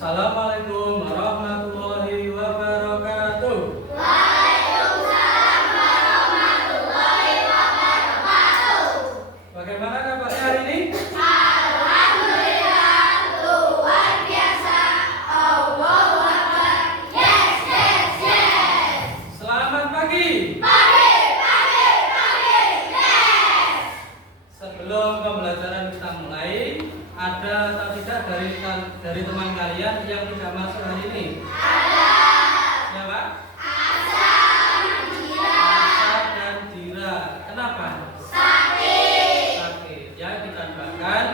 Assalamualaikum warahmatullahi wabarakatuh. Waalaikumsalam warahmatullahi wabarakatuh. Bagaimana kabarnya hari ini? Alhamdulillah, luar biasa. Allahu Akbar. Yes, yes, yes. Selamat pagi. Pagi, pagi, pagi. Yes. Sebelum pembelajaran kita mulai, ada atau tidak dari teman kalian yang tidak masuk hari ini? Ada Siapa? Asam, Dira, Asad dan Dira. Kenapa? sakit. Sakit. Ya, kita doakan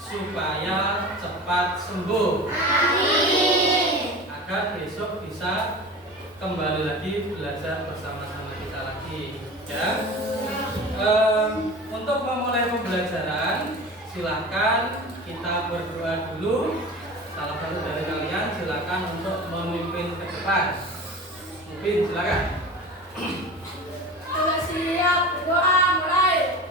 supaya cepat sembuh Amin. agar besok bisa kembali lagi belajar bersama-sama kita lagi. Ya. Untuk memulai pembelajaran, silakan kita berdoa dulu. Salah satu dari kalian silakan untuk memimpin ke depan. Mungkin silakan. Sudah siap, doa mulai.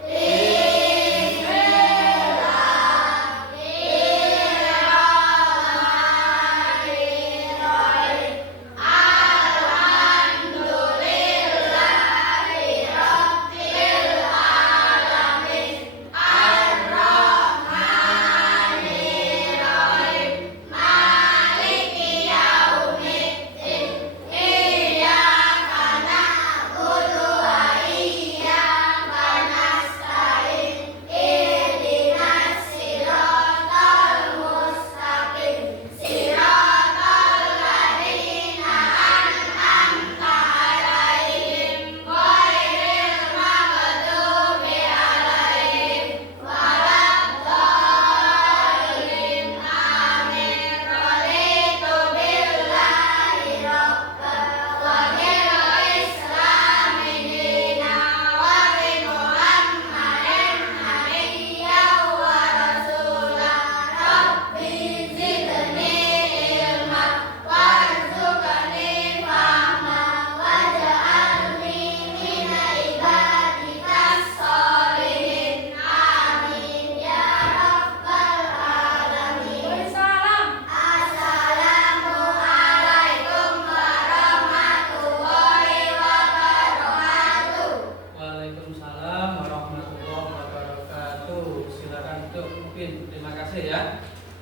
Waalaikumsalam warahmatullahi wabarakatuh. Silakan duduk. Mungkin terima kasih ya.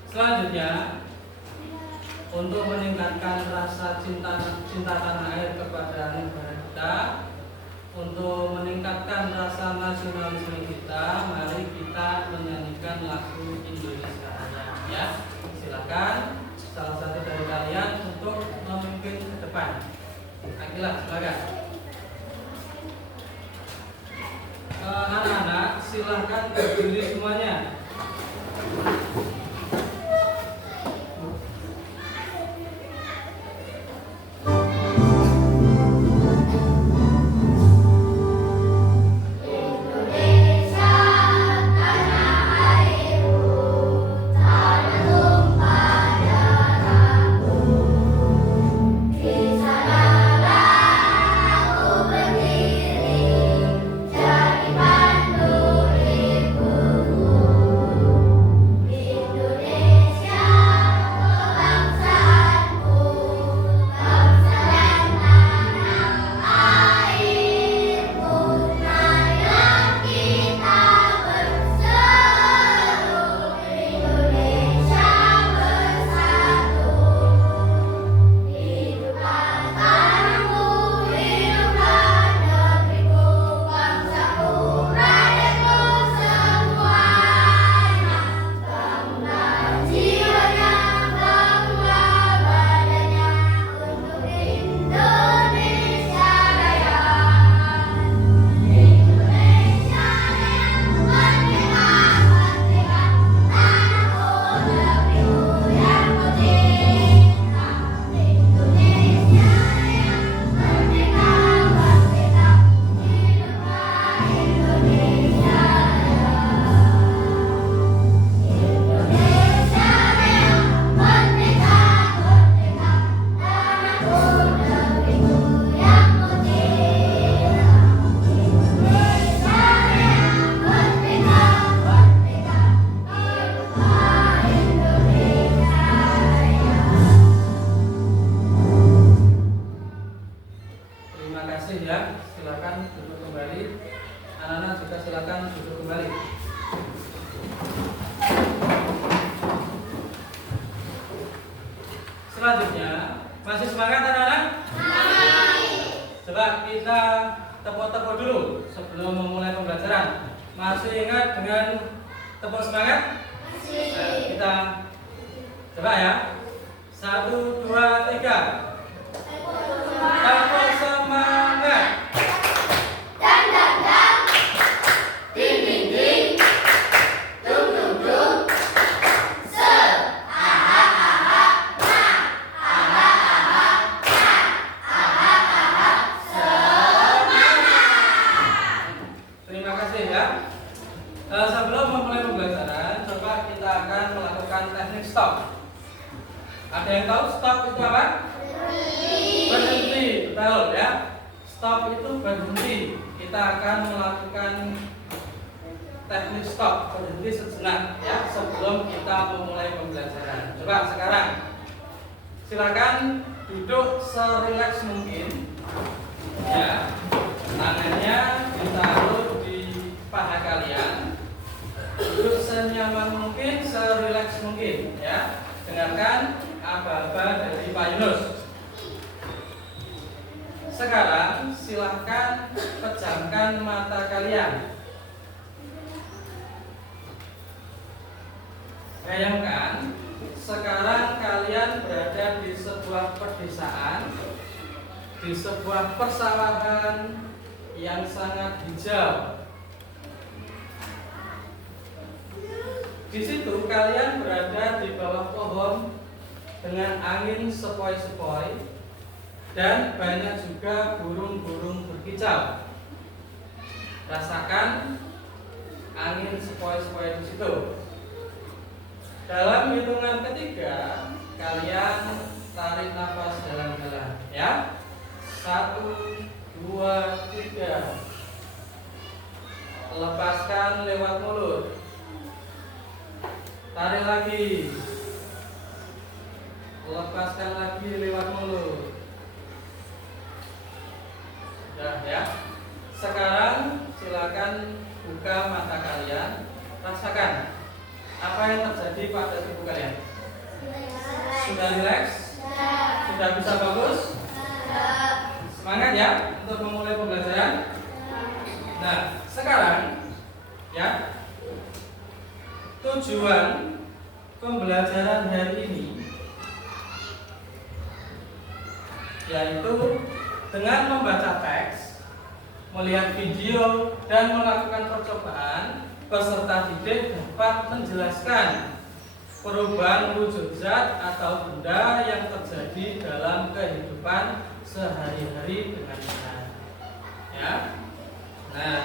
Selanjutnya, untuk meningkatkan rasa cinta tanah air kepada negara kita, untuk meningkatkan rasa nasionalisme kita, mari kita menyanyikan lagu Indonesia Raya. Ya, silakan salah satu dari kalian untuk memimpin ke depan. Akilah, silakan. Anak-anak, silahkan berdiri semuanya. Indonesia tanah airku, tanah tumpah darahku. Di sanalah aku berdiri, jadi pandu ibuku. Selanjutnya, masih semangat anak-anak? Coba kita tepuk-tepuk dulu sebelum memulai pembelajaran. Masih ingat dengan tepuk semangat? Nah, kita coba ya. 1, 2, 3. Tepuk semangat. Terima kasih ya. Sebelum memulai pembelajaran, coba kita akan melakukan teknik stop. Ada yang tahu stop itu apa? Berhenti, betul ya. Stop itu berhenti. Kita akan melakukan teknik stop, berhenti sejenak ya sebelum kita memulai pembelajaran. Coba sekarang silakan duduk serileks mungkin ya. Tangannya ditaruh di paha kalian. Duduk senyaman mungkin, serileks mungkin ya. Dengarkan aba-aba dari Pak Yunus. Sekarang silahkan pejamkan mata kalian. Bayangkan sekarang kalian berada di sebuah pedesaan, di sebuah persawahan yang sangat hijau. Di situ kalian berada di bawah pohon dengan angin sepoi-sepoi dan banyak juga burung-burung berkicau. Rasakan angin sepoi-sepoi di situ. Dalam hitungan ketiga, kalian tarik nafas dalam-dalam ya. 1, 2, 3. Lepaskan lewat mulut. Tarik lagi. Lepaskan lagi lewat mulut. Sudah ya. Sekarang silakan buka mata kalian. Rasakan apa yang terjadi pada tubuh kalian. Sudah rileks? Sudah bisa fokus? Semangat ya untuk memulai pembelajaran. Nah, sekarang ya, tujuan pembelajaran hari ini yaitu dengan membaca teks, melihat video dan melakukan percobaan, peserta didik dapat menjelaskan perubahan wujud zat atau benda yang terjadi dalam kehidupan sehari-hari dengan benar. Ya. Nah,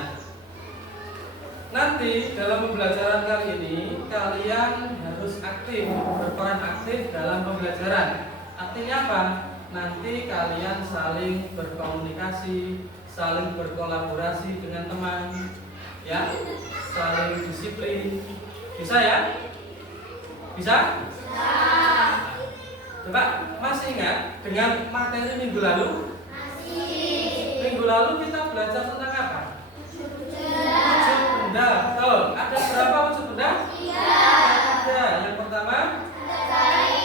nanti dalam pembelajaran kali ini kalian harus aktif, berperan aktif dalam pembelajaran. Artinya apa? Nanti kalian saling berkomunikasi, saling berkolaborasi dengan teman, ya, saling disiplin. Bisa ya? Bisa? Coba masih ingat dengan materi minggu lalu? Minggu lalu kita belajar tentang apa? Wujud benda. Betul. Ada berapa wujud benda? 3. Yang pertama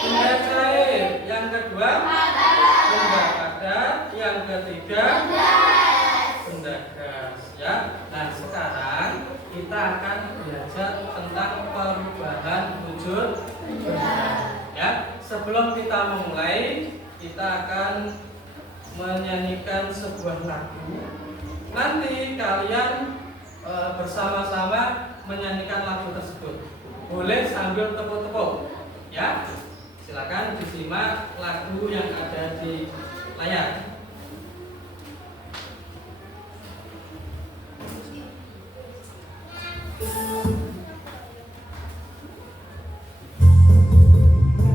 benda cair. Yang kedua benda padat. Yang ketiga benda gas. Ya. Nah, sekarang kita akan belajar tentang perubahan wujud benda. Ya. Sebelum kita memulai, kita akan menyanyikan sebuah lagu. Nanti kalian bersama-sama menyanyikan lagu tersebut. Boleh sambil tepuk-tepuk, ya. Silakan disimak lagu yang ada di layar.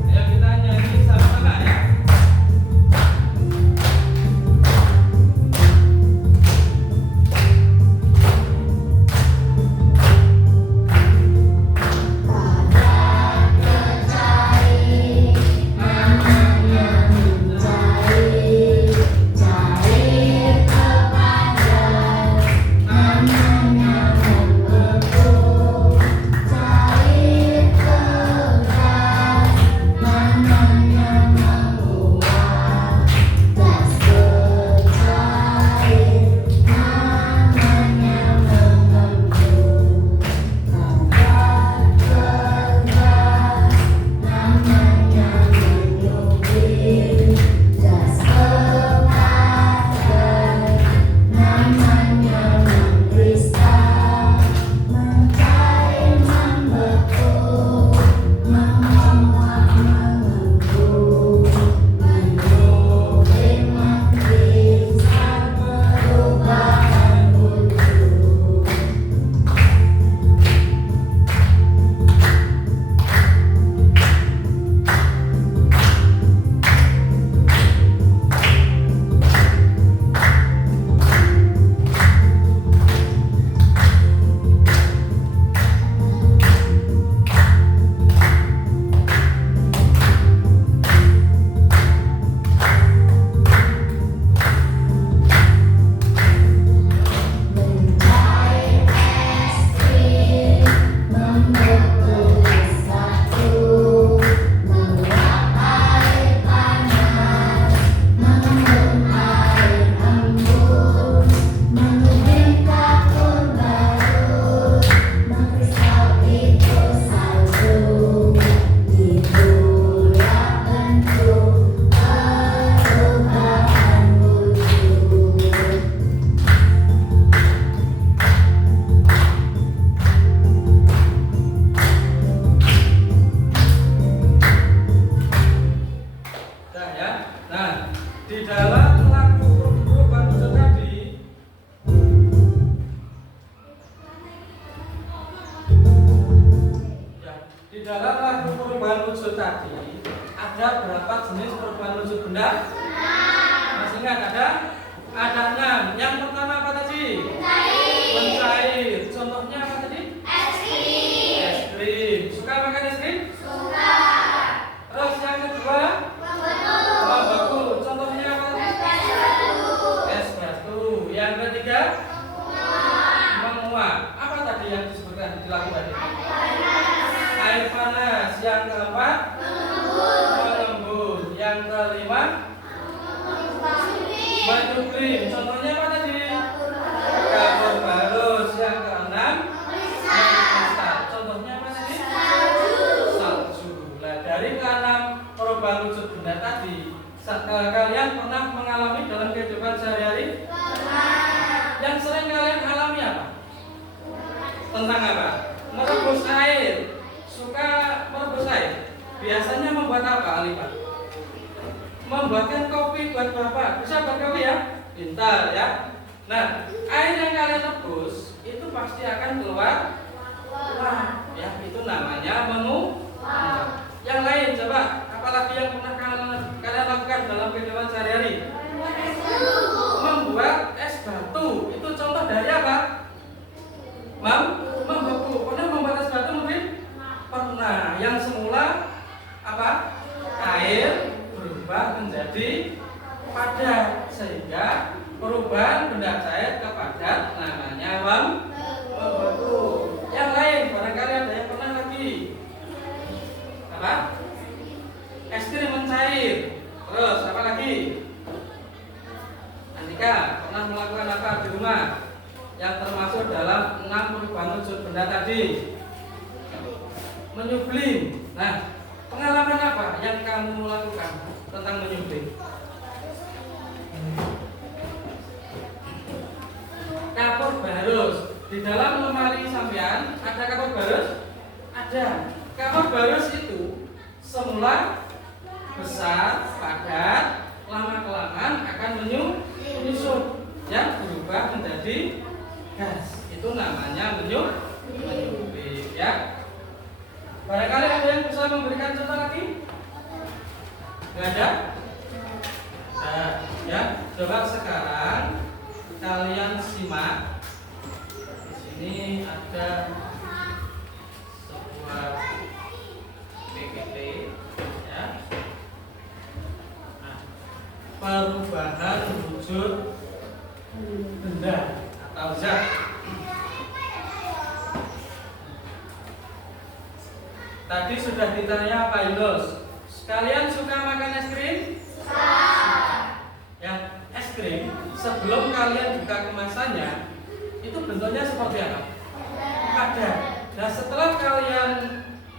Ayo kita nyanyi sama-sama ya. Mencari Di dalam lagu perubahan wujud tadi, ya, di dalam lagu perubahan wujud tadi ada berapa jenis perubahan wujud benda? Masih ingat ada? Ada 6. Yang pertama apa tadi? Mencair. Contohnya apa tadi? Es krim. Suka makan es krim? Terus yang kedua? Membeku. Contohnya apa tadi? Es batu. Yang ketiga? Menguap. Apa tadi yang disebutkan di lagu tadi? Air panas. Yang keempat? Mengembun. Yang kelima? Menyublim. Contohnya apa tadi? Kapur barus. Yang keenam? Kristal. Contohnya apa tadi? Salju. Nah, dari keenam perubahan wujud benda tadi, kalian pernah mengalami dalam kehidupan sehari-hari? Yang sering kalian alami apa? Tentang apa? Merebus air. Suka merebus air. Biasanya membuat apa, Alifah? Membuatkan kopi buat bapak. Bisa buat kopi ya? Pintar ya. Nah, air yang kalian rebus itu pasti akan keluar. Ya, itu namanya menguap. Yang lain coba, apalagi yang pernah kalian lakukan dalam kehidupan sehari-hari? Membuat es batu. Itu contoh dari apa? Membeku. Pernah membuat es batu mungkin? Pernah. Yang semula apa? Air berubah menjadi padat, sehingga perubahan benda cair ke padat namanya membeku. Yang lain barangkali ada yang pernah lagi apa? Es krim mencair. Terus apa lagi? Andika pernah melakukan apa di rumah yang termasuk dalam 6 perubahan wujud benda tadi? Menyublim. Nah, pengalaman apa yang kamu lakukan tentang menyublim? Kapur barus. Di dalam lemari sampean ada kapur barus? Ada. Kapur barus itu semula besar, padat, lama-kelamaan akan menyusut, ya, berubah menjadi gas. Itu namanya menyublim, ya. Barangkali ada yang bisa memberikan contoh lagi? Nggak ada? Nah, ya, coba sekarang kalian simak. Di sini ada sebuah PPT, ya. Nah, perubahan wujud benda atau zat. Tadi sudah ditanya Pak Yunus, kalian suka makan es krim? Ya, es krim sebelum kalian buka kemasannya itu bentuknya seperti apa? Padat. Nah, setelah kalian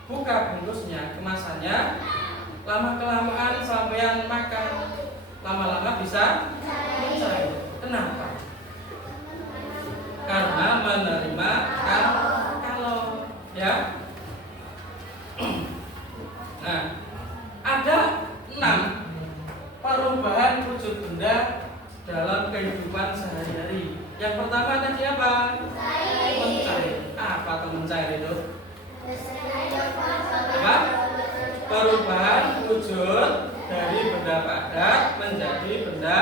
buka bungkusnya, kemasannya, lama kelamaan sampean makan, lama-lama bisa mencair. Kenapa? Karena menerima kalau, ya. Nah, ada 6 perubahan wujud benda dalam kehidupan sehari-hari. Yang pertama tadi apa? Mencair. Apa tuh mencair itu? Apa? Perubahan wujud dari benda padat menjadi benda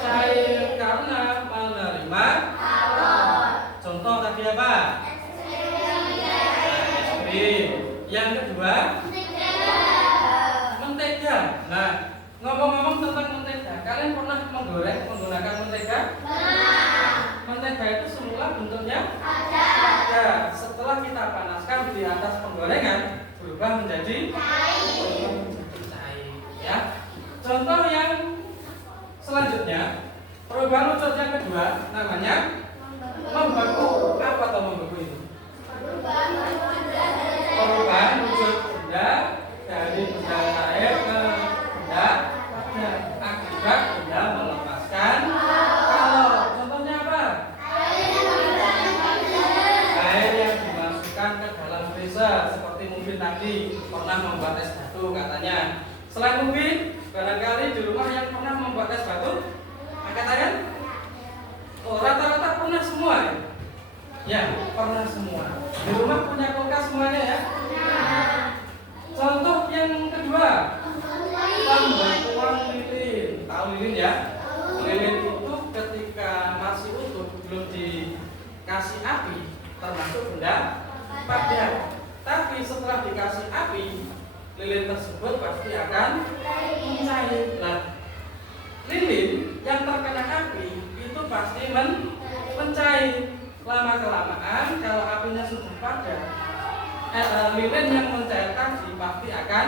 cair karena menerima. Contoh tadi apa? Es krim. Yang kedua, mentega. Nah, ngomong-ngomong tentang mentega, kalian pernah menggoreng menggunakan mentega? Mentega itu semula bentuknya ada. Setelah kita panaskan di atas penggorengan, berubah menjadi cair. Ya. Contoh yang selanjutnya, perubahan wujud yang kedua namanya membeku. Apa tuh membeku itu? Perubahan wujud benda dari benda cair ke benda padat akibat benda melepaskan kalor. Contohnya apa? Air yang dimasukkan ke dalam freezer, seperti mungkin tadi pernah membuat es batu katanya. Selain mungkin, barangkali di rumah yang pernah membuat es batu lilin ya? Lilin itu ketika masih utuh belum dikasih api termasuk benda padat. Tapi setelah dikasih api, lilin tersebut pasti akan mencair. Nah, lilin yang terkena api itu pasti mencair. Lama kelamaan kalau apinya sudah padat, lilin yang mencair tadi pasti akan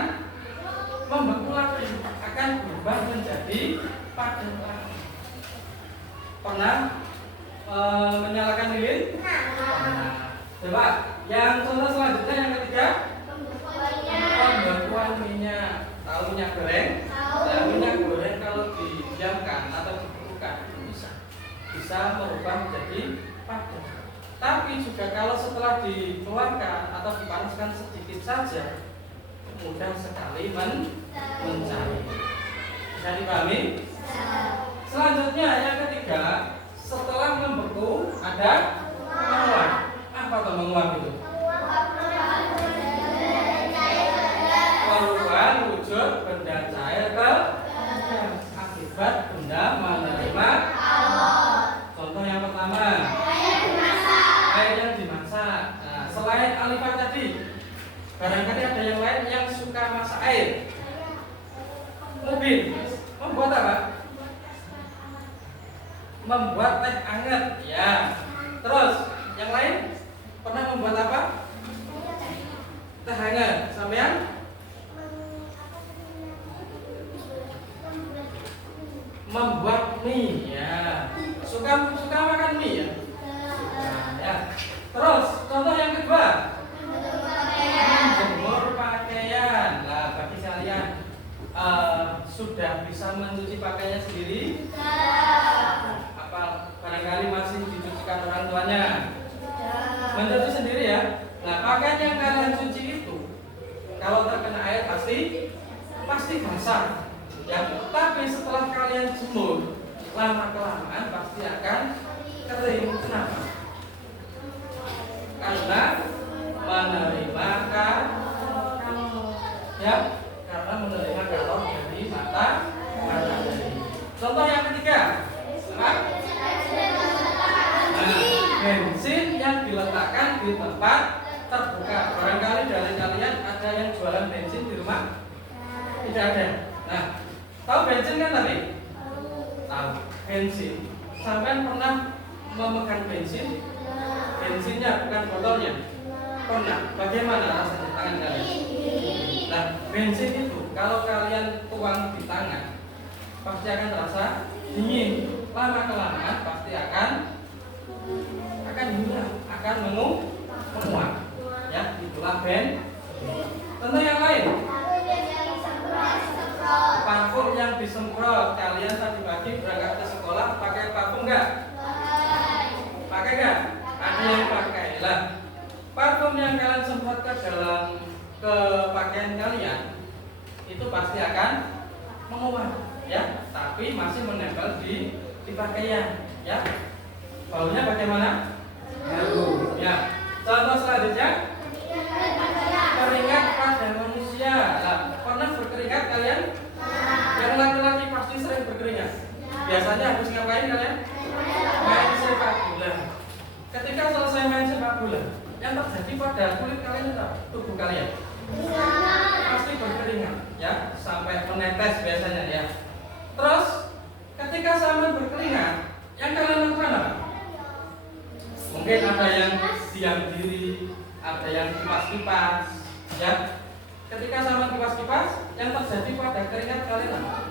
membeku lagi, akan berubah menjadi padat lagi. Pernah menyalakan lilin? Coba yang contoh selanjutnya yang ketiga, pembekuan minyak. Tahu minyak goreng? Nah, minyak goreng kalau didiamkan atau dibekukan bisa merubah menjadi padat. Tapi juga kalau setelah dikeluarkan atau dipanaskan sedikit saja, mudah sekali mencair. Bisa dipahami? Selanjutnya yang ketiga, setelah membeku ada menguap. Apa tuh menguap itu? Perubahan wujud benda cair ke gas akibat benda menerima. Contoh yang pertama, air yang dimasak. Nah, selain Alifah tadi, barangkali ada yang lain yang suka masak air. Mungkin membuat apa? Membuat teh hangat, ya. Terus yang lain pernah membuat apa? Teh hangat. Sampean? Membuat mie, ya. Suka makan mie ya? Nah, ya. Terus contoh yang kedua, menjemur pakaian. Nah, bagi kalian sudah bisa mencuci pakaiannya sendiri? Apa barangkali masih dicucikan orang tuanya? Mencuci sendiri ya. Nah, pakaian yang kalian cuci itu kalau terkena air pasti basah. Ya, tapi setelah kalian jemur, lama kelamaan pasti akan kering. Kenapa? Karena menerima ya, karena menerima kalor dari matahari. Contoh yang ketiga, bensin yang diletakkan di tempat terbuka. Barangkali dari kalian ada yang jualan bensin di rumah? Tidak ada. Nah, tahu bensin kan tadi? Tahu. Bensin. Sampai pernah memegang bensin? Bensinnya bukan botolnya. Pernah. Bagaimana rasanya tangan kalian? Nah, bensin itu kalau kalian tuang di tangan pasti akan terasa dingin. Lama kelamaan pasti akan hilang, akan menguap. Ya, itulah bensin. Contoh yang lain. Parfum yang disemprot. Kalian tadi pagi berangkat ke sekolah pakai parfum enggak? Pakai enggak? Ada yang pakai. Lah, parfum yang kalian semprot ke pakaian kalian itu pasti akan menguap, ya, tapi masih menempel di pakaian, ya. Baunya bagaimana? Harum, ya. Contoh selanjutnya, keringat pada manusia. Nah, pernah berkeringat kalian? Yang laki-laki pasti sering berkeringat. Biasanya habis ngapain kalian? Main sepak bola. Ketika selesai main sepak bola, yang terjadi pada kulit kalian atau tubuh kalian? Pasti berkeringat, ya, sampai menetes biasanya, ya. Terus, ketika sampai berkeringat, yang kalian lakukan apa? Mungkin ada yang diam diri, ada yang kipas-kipas, ya. Ketika sama kipas-kipas, yang terjadi pada keringat kalian apa?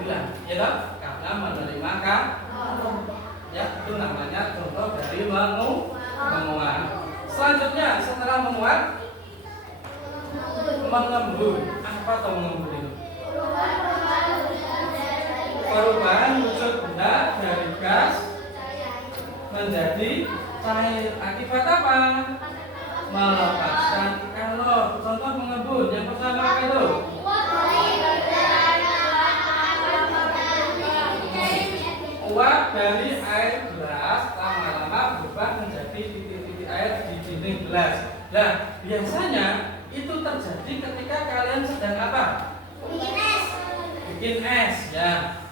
Hilang, ya toh? Karena menerima ya, itu namanya contoh dari menguap. Selanjutnya, setelah menguap, mengembun. Apa atau mengembun itu? Perubahan wujud benda dari gas menjadi cair. Akibat apa? Melepaskan kalor. Contoh mengembun. Yang pertama apa itu? Uap dari air gelas lama-lama berubah menjadi titik-titik air di dinding gelas. Nah, biasanya itu terjadi ketika kalian sedang apa? bikin es ya.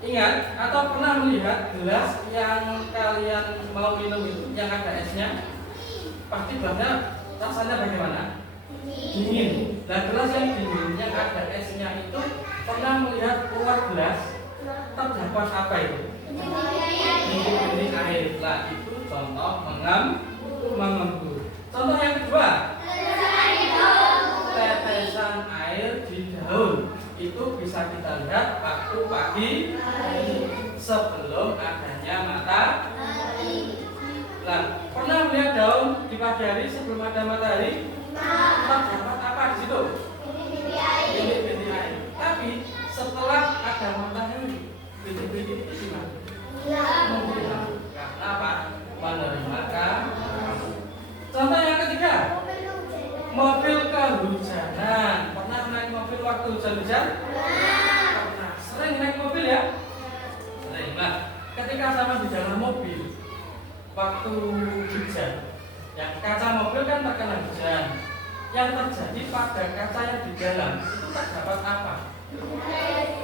Ingat atau pernah melihat gelas yang kalian mau minum itu yang ada esnya? Pasti gelasnya rasanya bagaimana? Dingin. Nah, gelas yang dingin yang ada esnya itu pernah melihat keluar gelas terdapat apa itu? Bintik-bintik air. Nah, itu contoh mengembur. Contoh yang kedua, tetesan air di daun. Itu bisa kita lihat waktu pagi sebelum adanya matahari. Nah, pernah melihat daun di pagi hari sebelum ada matahari? Terdapat apa di situ? Bintik-bintik air. Tapi setelah ada matahari, bintik-bintik itu gimana? Menghilang. Karena apa? Menerima kabut. Contoh yang ketiga, mobil kehujanan. Pernah naik mobil waktu hujan-hujan? Pernah. Sering naik mobil ya? Sering. Nah, ketika sama di dalam mobil waktu hujan, yang kaca mobil kan terkena hujan. Yang terjadi pada kaca yang di dalam itu terdapat apa?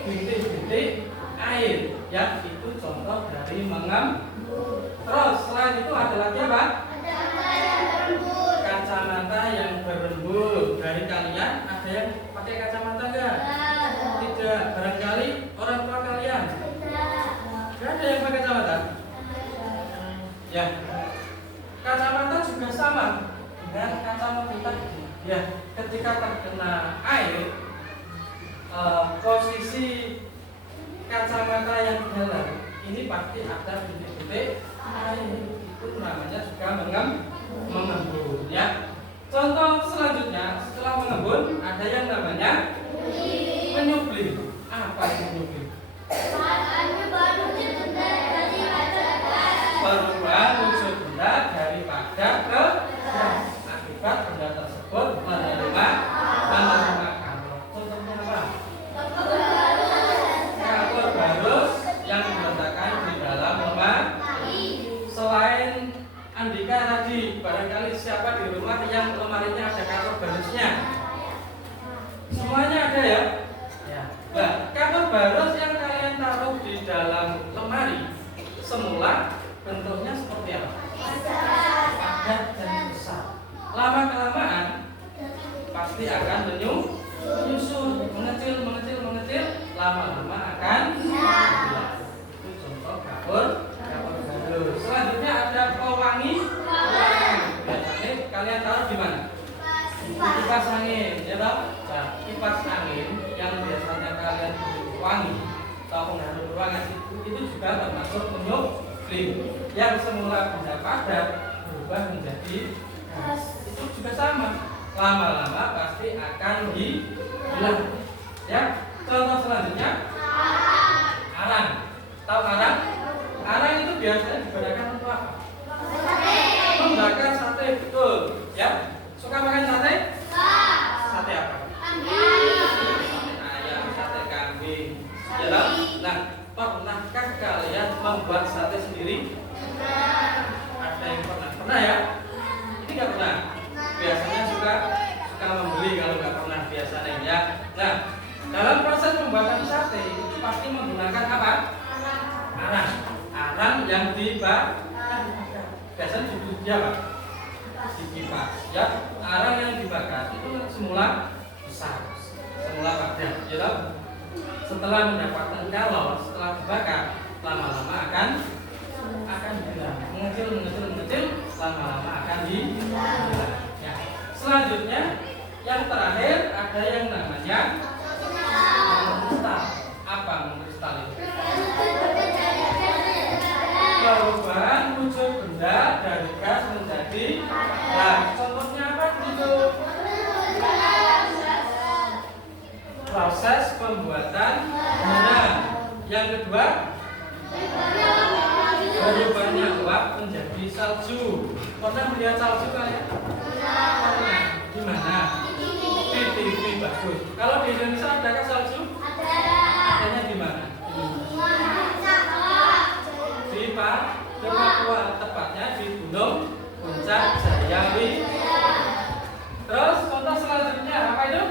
Bintik-bintik air. Yang itu contoh dari mengembur. Terus selain itu ada lagi apa? Kacamata yang berembun. Dari kalian ada yang pakai kacamata enggak? Tidak. Barangkali orang tua kalian? Tidak ada yang pakai kacamata? Ya. Kacamata juga sama dengan kacamata tadi. Ya, ketika terkena air, posisi kacamata yang dalam ini pasti ada bintik-bintik air. Itu namanya juga mengembun ya. Contoh selanjutnya setelah mengembun ada yang namanya menyublim. Apa itu menyublim? Perubahan wujud benda dari padat ke gas. Akibat benda tersebut menerima kabut. Contohnya apa? Kabut barus yang diletakkan di dalam lemari. Selain Andika tadi, barangkali siapa di rumah yang lemarinya ada kasur barusnya? Semuanya ada ya? Ya. Nah, kasur barus yang kalian taruh di dalam lemari semula bentuknya seperti apa? Padat dan besar. Lama kelamaan pasti akan menyusut, mengecil, lama-lama akan hilang. Itu contoh kabur barus. Selanjutnya ada pewangi. Biasanya kalian taruh di mana? Kipas angin, ya toh? Nah, kipas angin yang biasanya kalian wangi atau pengharum ruangan itu juga termasuk menyublim. Yang semula benda padat berubah menjadi gas. Itu juga sama. Lama-lama pasti akan hilang. Ya. Contoh selanjutnya arang. Tahu arang? Arang itu biasanya digunakan untuk apa? Membakar sate, betul. Ya. Suka makan sate? Sate apa? Ayam, sate kambing. Ya toh? Nah, pernahkah kalian membuat sate sendiri? Ada yang pernah ya? Ini nggak pernah. Biasanya suka membeli kalau nggak pernah biasanya ya. Nah, dalam proses pembuatan sate itu pasti menggunakan apa? Arang yang dibakar. Biasanya di apa? Dikipas. Ya, arang yang dibakar itu semula besar, semula padat. Ya, setelah mendapatkan kalor, setelah dibakar, lama-lama akan hilang. Mengecil, lama-lama akan hilang. Ya. Selanjutnya, yang terakhir ada yang namanya mengkristal. Apa mengkristal itu? Perubahan wujud benda dari gas menjadi gas. Contohnya apa itu? Proses pembuatan barang. Yang kedua, berubahnya uap menjadi salju. Pernah melihat salju kalian? Pernah. Di mana? Di TV, bagus. Kalau di Indonesia adakah salju? Adanya di mana? Di Papua, tepatnya di Gunung Puncak Jayawi. Terus contoh selanjutnya apa itu?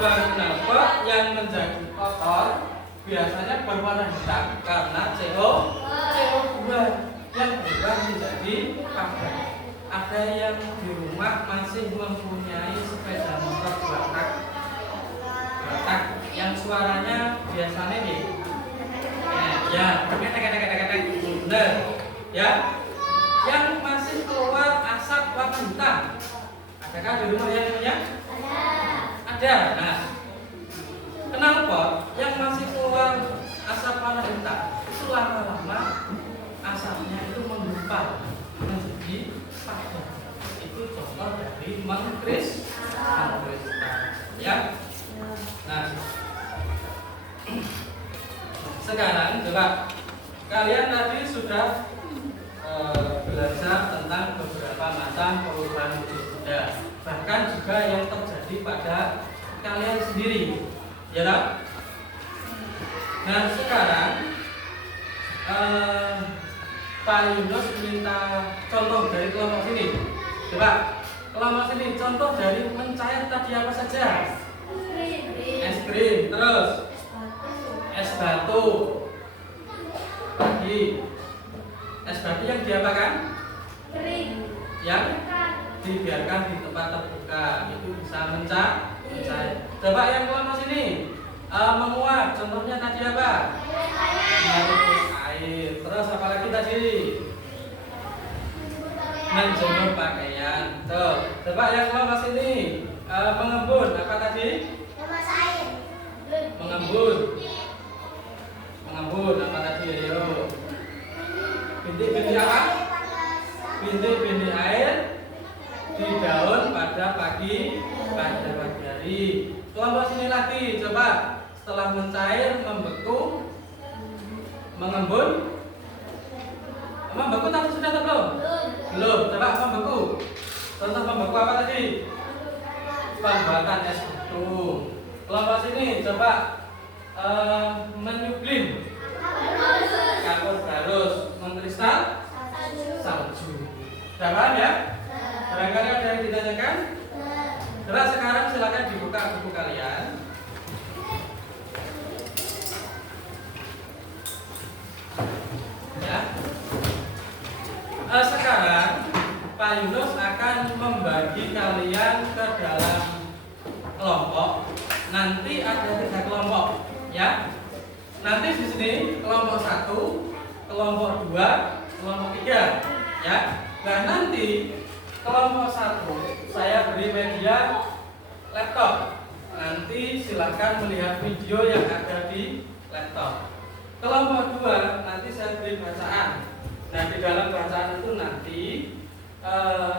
Lubang knalpot yang menjadi kotor biasanya berwarna hitam karena CO2 yang berubah menjadi kabel. Ada yang di rumah masih mempunyai sepeda motor batak yang suaranya biasanya nih, ya, bener, ya, yang masih keluar asap warna hitam. Adakah di rumah yang punya? Ada. Nah, knalpot yang masih keluar asap warna hitam itu lama-lama asapnya itu menggumpal menjadi padat. Itu contoh dari mengkristal, ya. Nah, sekarang coba kalian tadi sudah belajar tentang beberapa macam perubahan wujud benda, bahkan juga yang terjadi pada kalian sendiri, ya tak? Nah, sekarang Pak Yunus minta contoh dari kelompok sini. Coba kelompok sini contoh dari mencair tadi apa saja? Es krim, terus es batu, lagi es batu yang diapakan? Yang dibiarkan di tempat terbuka itu bisa mencair. Coba yang kelompok sini menguap, contohnya tadi apa? Menjemur air. Terus apa lagi tadi? Menjemur pakaian. Tuh. Coba yang kelompok sini mengembun, apa tadi? Mengembun apa tadi? Ayo. Bintik-bintik apa? Bintik-bintik air di daun pada pagi hari. Kelompok sini lagi, coba setelah mencair, membeku, mengembun. Membeku tadi sudah atau belum? Belum. Coba membeku. Contoh membeku apa tadi? Pembuatan es batu. Kelompok sini coba menyublim, kapur barus, mengkristal, salju. Sudah paham ya? Barangkali ada yang ditanyakan? Coba sekarang silakan dibuka buku kalian. Ya. Sekarang Pak Yunus akan membagi kalian ke dalam kelompok. Nanti ada 3 kelompok, ya. Nanti di sini kelompok 1, kelompok 2, kelompok 3, ya. Nah, nanti kelompok 1 saya beri media laptop. Nanti silakan melihat video yang ada di laptop. Kelompok 2 nanti saya beri bacaan. Nah, di dalam bacaan itu nanti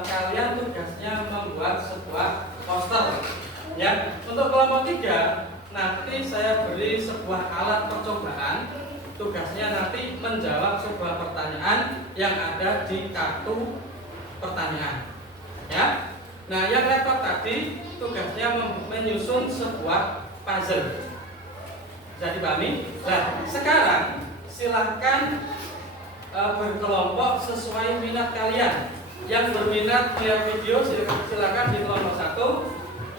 kalian tugasnya membuat sebuah poster. Ya, untuk kelompok 3 nanti saya beri sebuah alat percobaan. Tugasnya nanti menjawab sebuah pertanyaan yang ada di kartu pertanyaan. Ya. Nah, yang laptop tadi tugasnya menyusun sebuah puzzle. Jadi dipahami? Nah, sekarang silahkan berkelompok sesuai minat kalian. Yang berminat lihat video silakan di kelompok 1.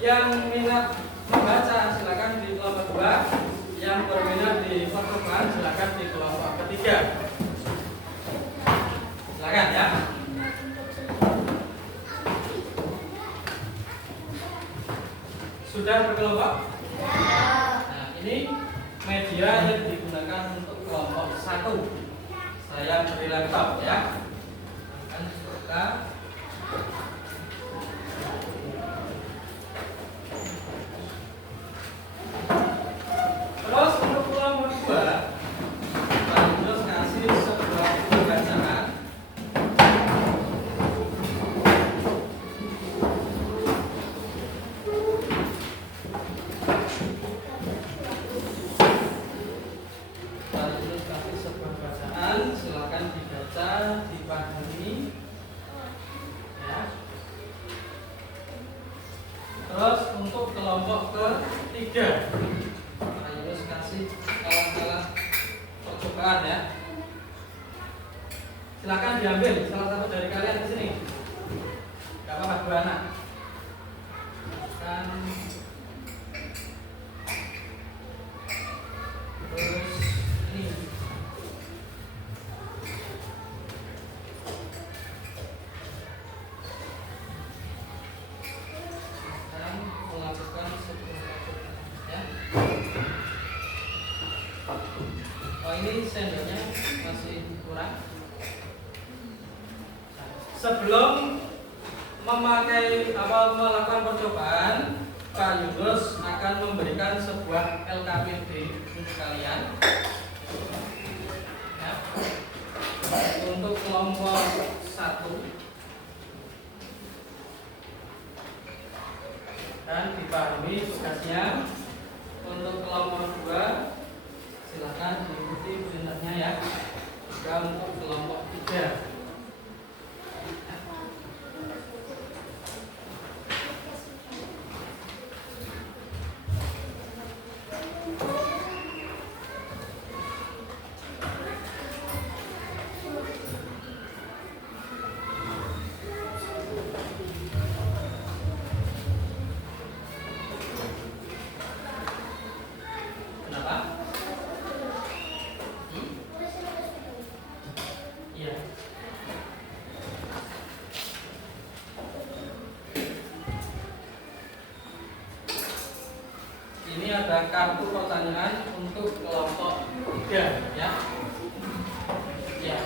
Yang minat membaca silakan di kelompok 2. Yang berminat di percobaan silakan di kelompok ketiga. Silakan ya. Sudah berkelompok? Nah, ini media yang digunakan untuk kelompok 1. Saya beri laptop ya. Akan buka. Terus untuk kelompok 2 Pak Yunus kasih sebuah bacaan. Pak Yunus kasih sebuah bacaan, silakan dibaca, dipahami. Ya. Terus untuk kelompok ketiga kasih alat-alat percobaan ya. Silakan diambil salah satu dari kalian di sini. Gak apa-apa, 2 anak. sendoknya masih kurang. Sebelum melakukan percobaan, Pak Yunus akan memberikan sebuah LKPD untuk kalian ya. Untuk kelompok 1 dan dipahami tugasnya. Untuk kelompok 2 silakan diikuti perintahnya ya. Juga untuk kelompok 3. Ini ada kartu pertanyaan untuk kelompok 3 ya. Ya.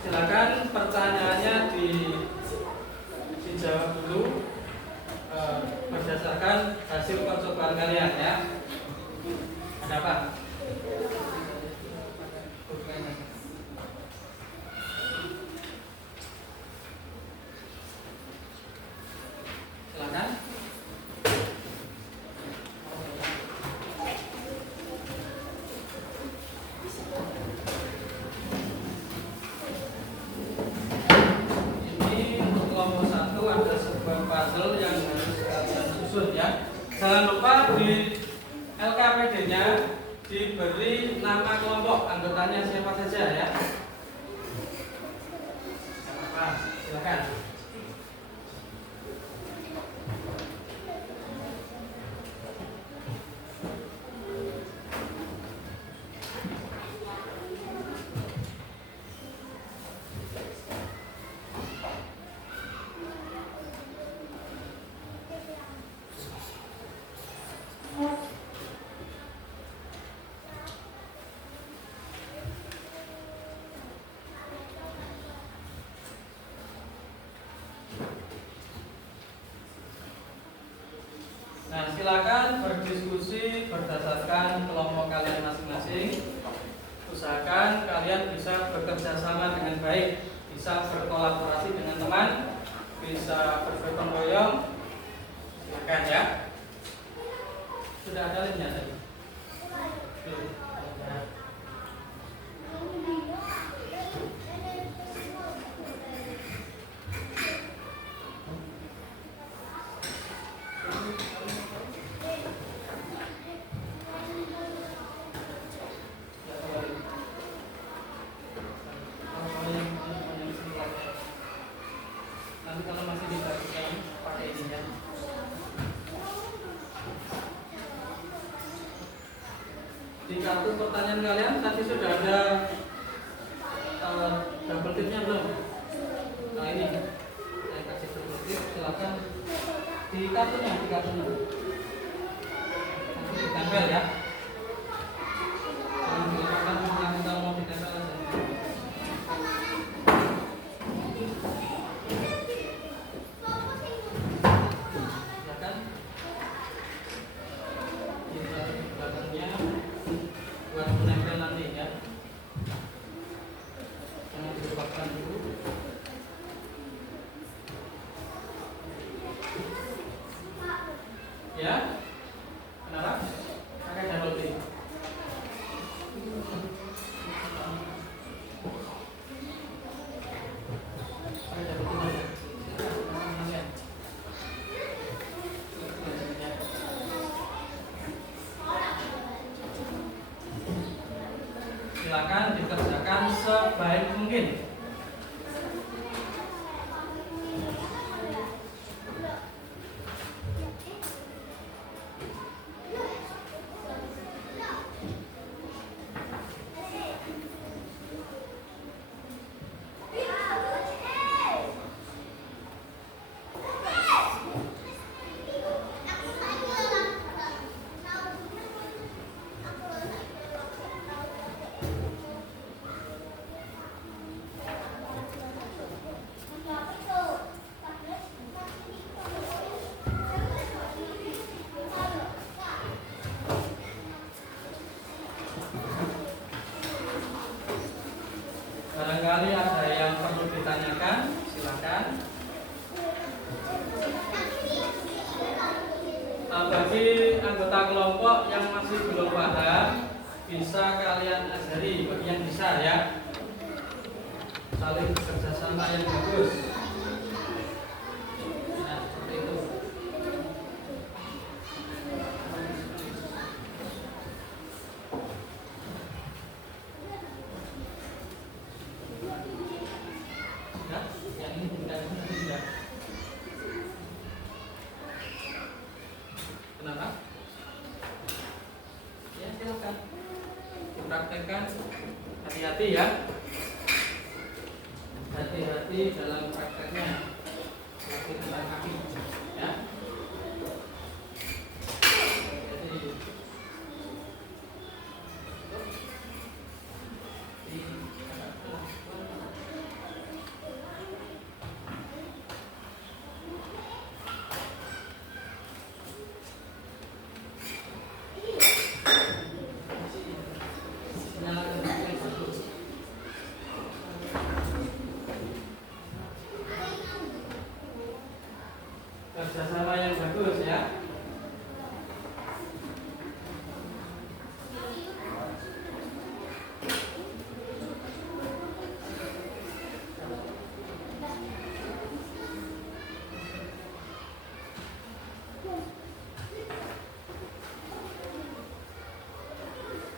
Silakan pertanyaannya dijawab dulu berdasarkan hasil percobaan kalian ya. Ada apa? Silakan. Puzzle yang harus kalian susun ya. Jangan lupa di LKPD-nya diberi nama kelompok, anggotanya siapa saja ya. Silakan. Nah, silakan berdiskusi berdasarkan kelompok kalian masing-masing. Usahakan kalian bisa bekerja sama dengan baik, bisa berkolaborasi dengan teman, bisa bergotong royong. Silakan ya. Sudah ada linknya tadi? Belum. Nanti kalau masih dibagikan pakai ini ya. Di kartu pertanyaan kalian tadi sudah ada double tipnya belum? Nah ini saya kasih double tip, silakan di kartunya, nanti ditempel ya. Jangan diletakkan kita mau ditempel aja. Ya, kenapa? Pakai double tip. Pakai double tip aja. Silakan dikerjakan sebaik mungkin. Bagi anggota kelompok yang masih belum paham, bisa kalian ajari bagi yang bisa ya. Saling kerjasama yang bagus. Nah, seperti itu. Ya, yang ini tidak. Kenapa? Ya, silakan. Dipraktekkan. Hati-hati ya. Hati-hati dalam prakteknya. Kaki tentang kaki, ya. Jadi kerjasama yang bagus ya.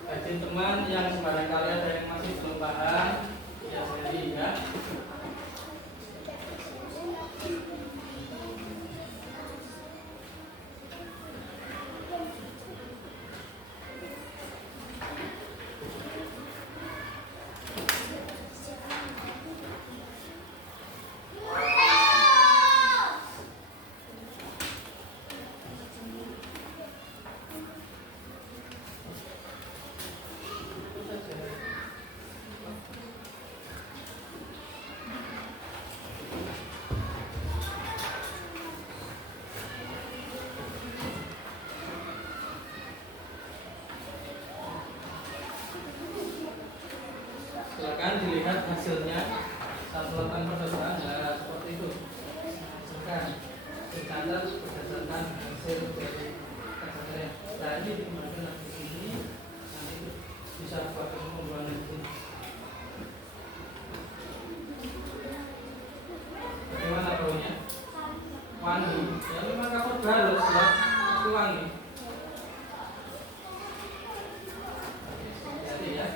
Bagi teman yang barangkali ada yang masih belum paham, ya jadi ya. Silakan dilihat hasilnya. Satuan peserta ya seperti itu. Misalkan dicatat berdasarkan hasil dari kerja. Nah ini dikembangkan lagi di sini. Nanti bisa pakai pembuangan di sini. Bagaimana baunya? Wangi. Ya memang kamu harus ya, itu wangi. Jadi ya.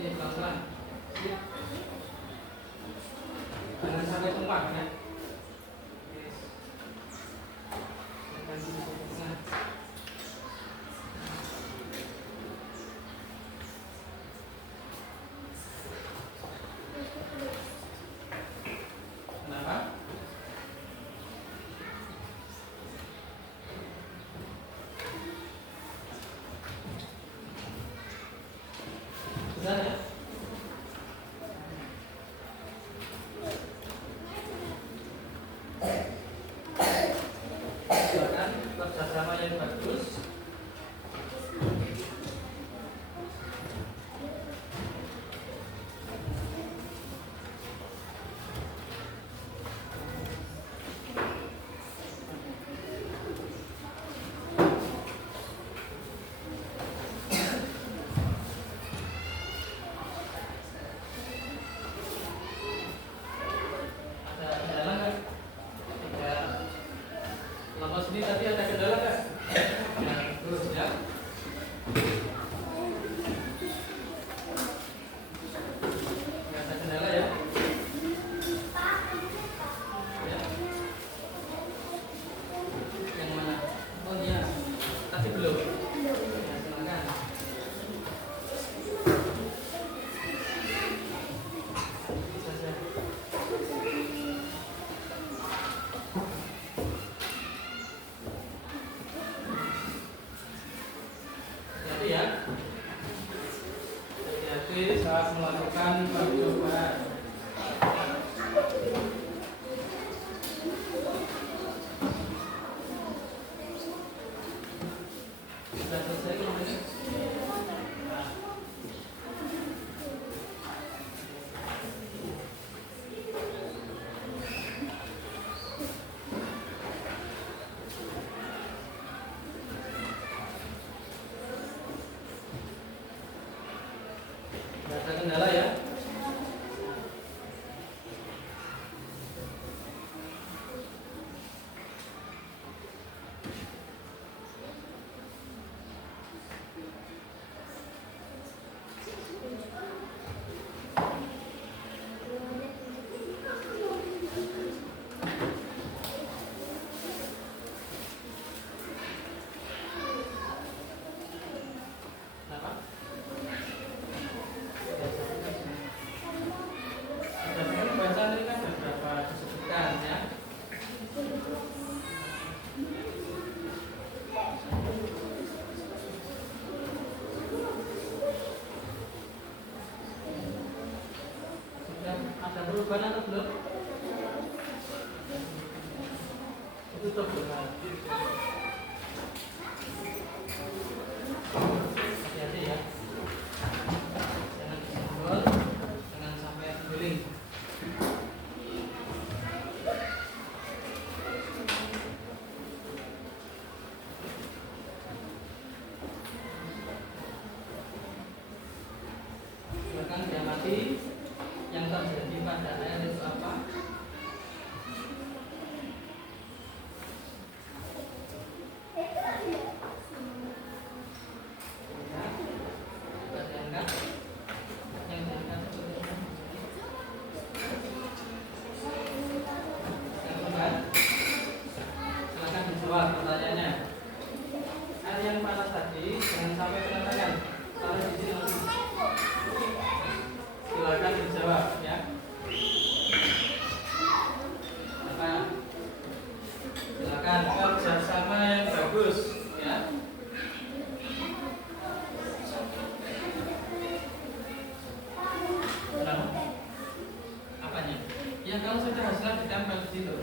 Ini pelan-pelan. Jangan sampai tumpah ya. Kenapa? Sudah ya? Silakan kerjasama yang bagus. Ada kendala nggak? Tidak. Lepas ini tadi ada kendala nggak? Ya, terus ya. Nggak ada kendala ya? Ya. Yang mana? Oh iya, tadi belum. Ya, silakan. Bisa saja. Jadi ya, hati-hati saat melakukan percobaan. Sudah selesai belum ini? Nah. Tutup benar. Hati-hati ya. Jangan disenggol, jangan sampai guling. Silakan diamati yang terjadi pada air itu apa? Silakan dijawab pertanyaannya. Air yang panas tadi jangan sampai kena tangan. Taruh di sini langsung. Silakan dijawab ya. Apa? Silakan kerjasama yang bagus ya. Kenapa? Apanya? Ya kalau sudah hasilnya ditempel di situ.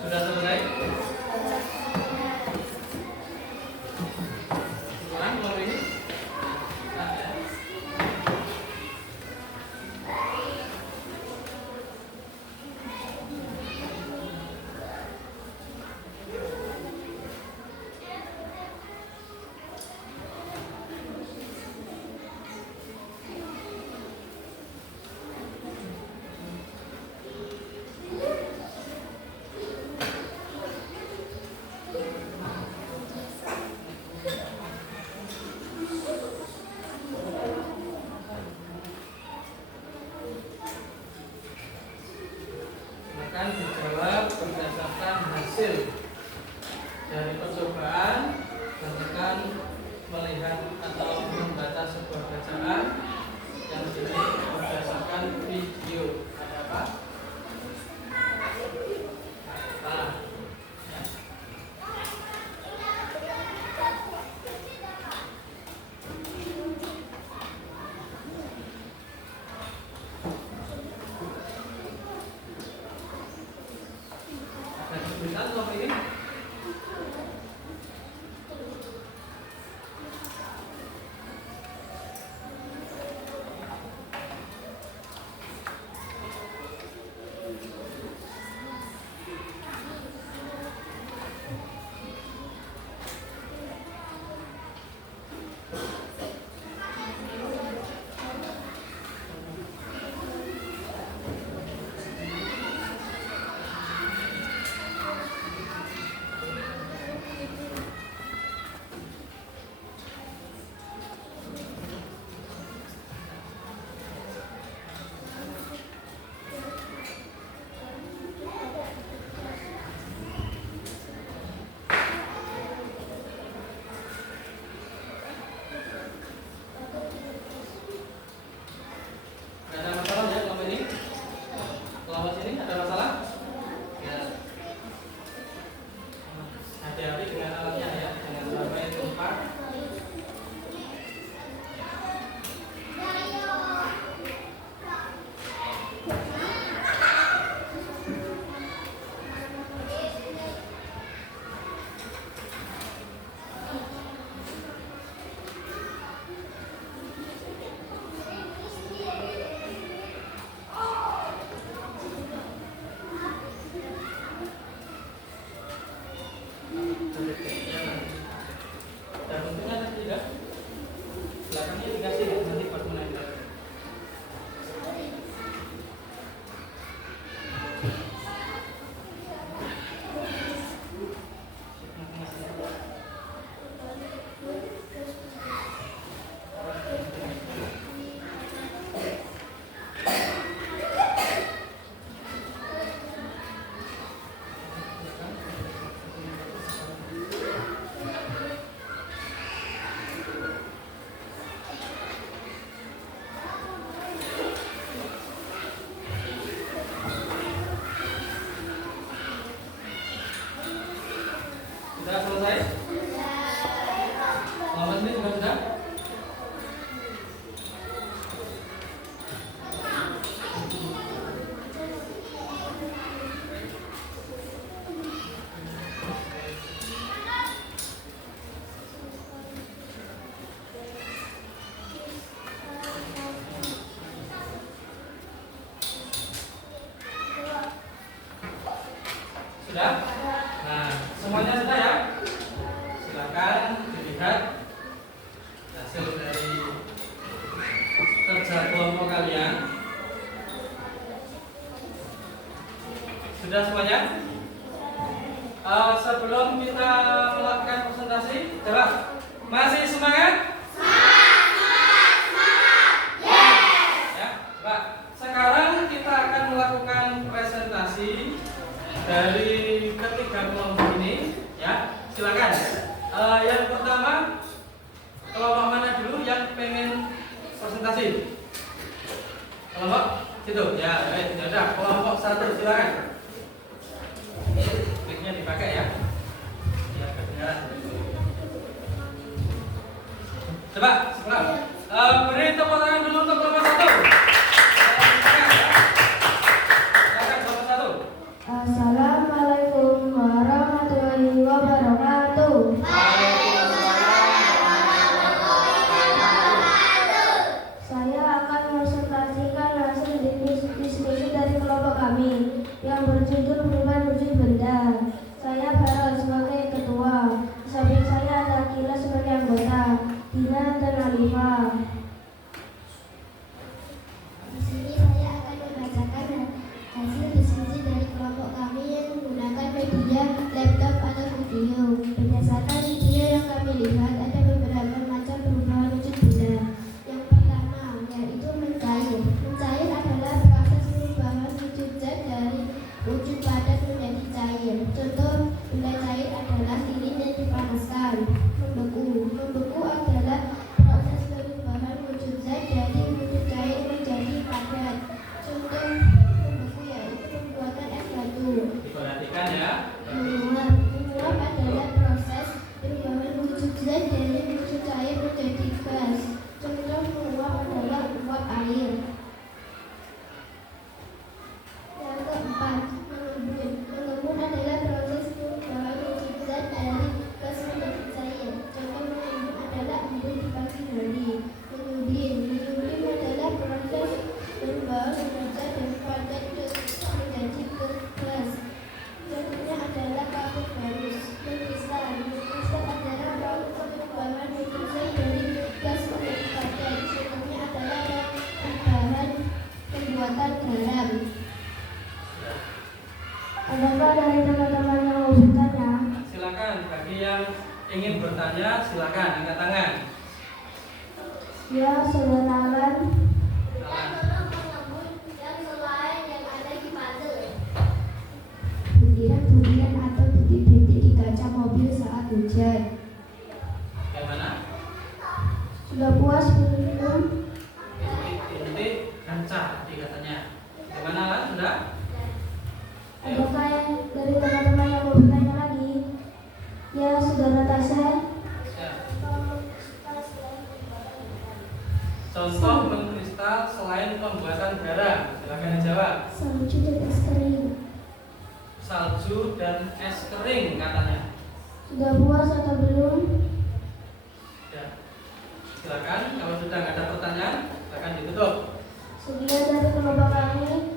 Sudah selesai? Ulang kalau ini? Nah, ya. Silakan dijawab berdasarkan hasil dari percobaan, berdasarkan melihat atau membaca sebuah bacaan yang sini berdasarkan video. Ada apa? Salah. Ya. Ada kesulitan atau apa ini? Sudah? Nah, semuanya sudah ya? Silakan dilihat hasil dari kerja kelompok kalian. Sudah semuanya? Sebelum kita melakukan presentasi, coba masih semangat? Ya, coba. Sekarang kita akan melakukan presentasi dari ketiga kelompok ini, ya. Silakan. Yang pertama, kelompok mana dulu yang pengen presentasi? Kelompok situ, ya. Sudah. Kelompok 1 silakan. Mic-nya dipakai ya. Ya, kedengaran. Coba, sekarang beri tepuk tangan dulu untuk kelompok 1. Assalamualaikum warahmatullahi wabarakatuh. Saya akan presentasikan hasil diskusi dari kelompok kami yang berjudul perubahan wujud benda. Saya Farel sebagai ketua, di samping saya ada Akila sebagai anggota, Dina dan Alifah. Di sini saya akan membacakan hasil diskusi dari kelompok kami yang menggunakan media laptop atau video. Berdasarkan video yang kami lihat, ada beberapa macam perubahan wujud benda. Yang pertama, yaitu mencair. Mencair adalah proses perubahan wujud zat dari wujud padat menjadi cair. Contoh benda cair adalah lilin yang dipanaskan. Membeku. Membeku adalah proses perubahan wujud zat dari wujud cair menjadi padat. Contoh membeku yaitu pembuatan es batu. Diperhatikan ya. Menguap. Menguap adalah proses perubahan wujud zat dari wujud cair menjadi gas. Contoh menguap adalah uap air. Yang keempat, mengembun. Mengembun adalah proses perubahan wujud zat dari gas menjadi cair. Contoh mengembun adalah embun di pagi hari. Menyudin. Menyudin adalah proses perubahan wujud zat dari padat menjadi gas. Contohnya adalah kabut barus. Mengkristal. Mengkristal adalah proses perubahan wujud zat dari gas menjadi padat. Contohnya adalah bahan pembuatan garam. Adakah dari teman-teman yang mau bertanya? Silakan bagi yang ingin bertanya, silakan angkat tangan. Ya, sebenarnya butiran-butiran atau titik-titik di kaca mobil saat hujan. Bagaimana? Sudah puas belum? Titik kaca tadi katanya. Bagaimana lah? Sudah? Ayo. Adakah yang dari teman-teman yang mau bertanya lagi? Ya, saudara Tasya. Ya. Contoh mengkristal selain pembuatan garam. Silakan dijawab. Salju dan es kering. Salju dan es kering katanya. Sudah puas atau belum? Ya. Silakan. Kalau sudah nggak ada pertanyaan, silakan ditutup. Sekian dari kelompok kami.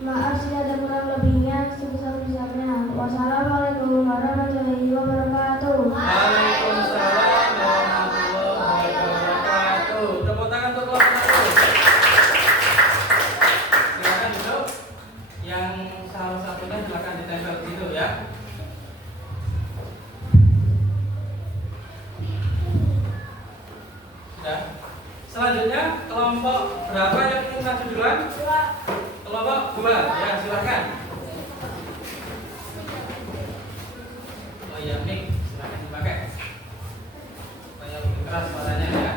Maaf jika ada kurang lebihnya, sebesar-besarnya. Wassalamualaikum warahmatullahi wabarakatuh. Waalaikumsalam warahmatullahi wabarakatuh. Tepuk tangan untuk kelompok 1. Silakan duduk. Yang salah satunya silakan ditempel di situ ya. Sudah. Selanjutnya kelompok berapa yang ingin maju duluan? Kelompok 2, ya silakan. Oh iya, mic silakan dipakai supaya lebih keras suaranya ya.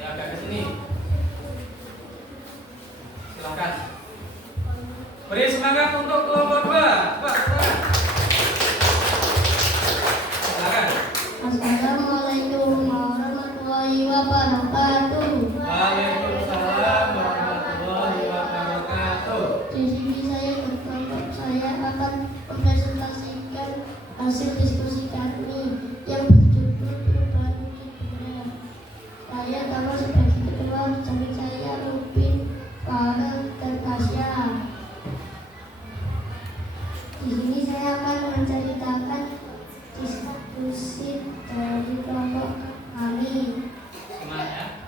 Ya agak ke sini. Silakan. Beri semangat untuk kelompok 2. Coba, silakan. Silakan. Assalamualaikum warahmatullahi wabarakatuh. Waalaikumsalam warahmatullahi wabarakatuh. Di sini saya berkelompok saya akan mempresentasikan hasil diskusi kami yang berjudul perubahan wujud benda. Saya Tama sebagai ketua, samping saya Rupin, Farel, dan Tasya. menceritakan diskusi dari kelompok kami Semuanya.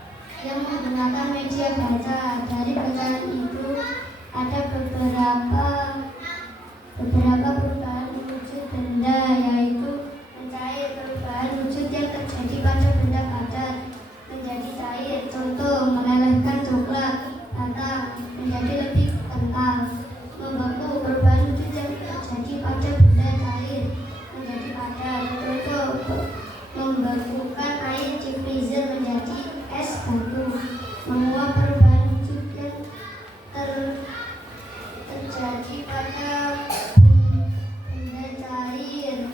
yang menggunakan media baca. Dari bacaan itu ada beberapa perubahan wujud benda, yaitu mencair, perubahan wujud yang terjadi pada benda padat menjadi cair. Contoh, melelehkan coklat batang menjadi lebih kental. Membeku, perubahan wujud yang terjadi pada benda cair menjadi padat. Contoh, membekukan air di freezer menjadi es batu. Menguap, perubahan wujud yang terjadi pada benda cair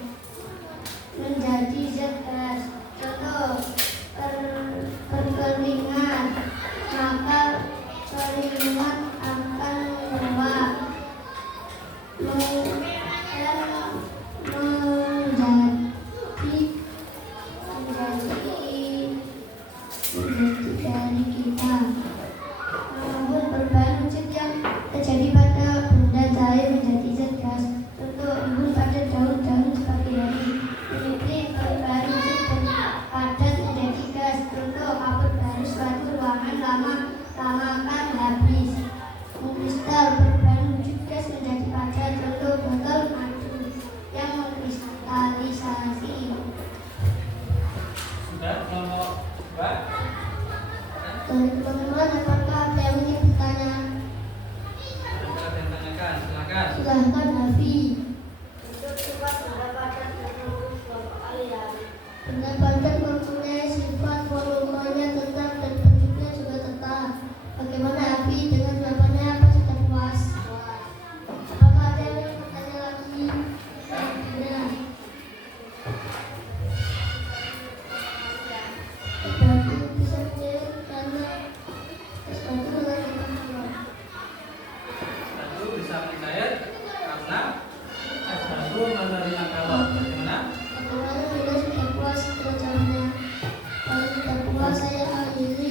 menjadi zat gas. Contoh, perkeringan, maka keringat akan menguap. Menjadi dari kita. Namun perubahan wujud yang terjadi pada benda cair menjadi zat gas. Contoh, embun pada daun-daun pagi hari. Menimbulkan perubahan wujud padat menjadi gas. Contoh, kabut baru suatu ruangan lama-akan habis. Mengkristal, perubahan wujud gas menjadi padat. Contoh, botol madu yang mengkristalisasi. Sudah kelompok 2. Teman-teman, apakah ada yang ingin bertanya? Ada yang tanyakan, silakan. Silahkan, Hafi. Benda padat mempunyai sifat volumenya tetap dan bentuknya juga tetap. Bagaimana, Hafi? Dengan jawabannya apa sudah puas? Apakah ada yang ingin bertanya lagi? Benar. Batu bisa menjadi karena sesuatu dengan ketentuan. Batu bisa mencair karena es batu menerima kalor. Bagaimana? Bagaimana bila sudah puas jawabannya? Kalau sudah puas, saya akhiri